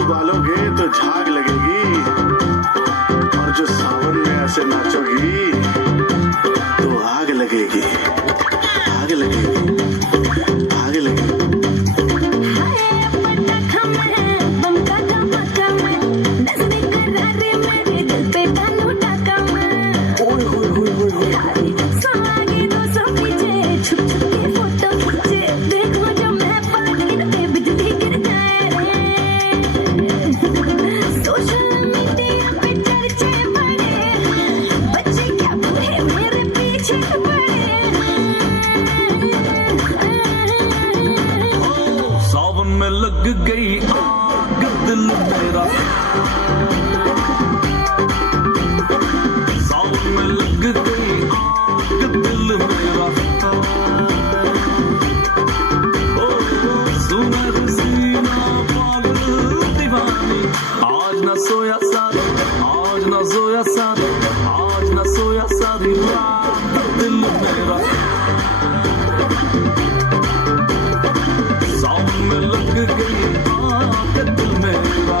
तू गालोगे तो झाग लगेगी, और जो सावन में ऐसे नाचोगी तो आग लगेगी, आग लगेगी, आग लगेगी। ओए होए होए होए होए। सावन में लग गई आग दिल मेरा, सावन में लग गई आग दिल मेरा। ओ सुनर सीना पागल दीवानी, आज न सोया सारी, आज न सोया सारी, आज न सोया सारी रात दिल मेरा। सावन में लग गई आग दिल मेरा।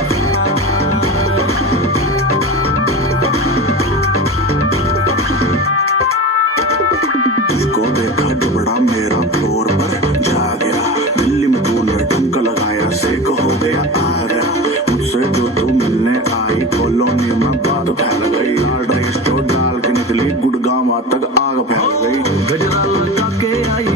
इसको देखा दुबड़ा मेरा फ्लोर पर जा गया, दिल्ली में तूने ठुमका लगाया, सेक हो गया आ गया। मुझसे जो तू मिलने आई कॉलोनी में बात फैल गई, स्टोर डाल के निकली गुड़गांव तक आग फैल गई। गजरा लगा के आई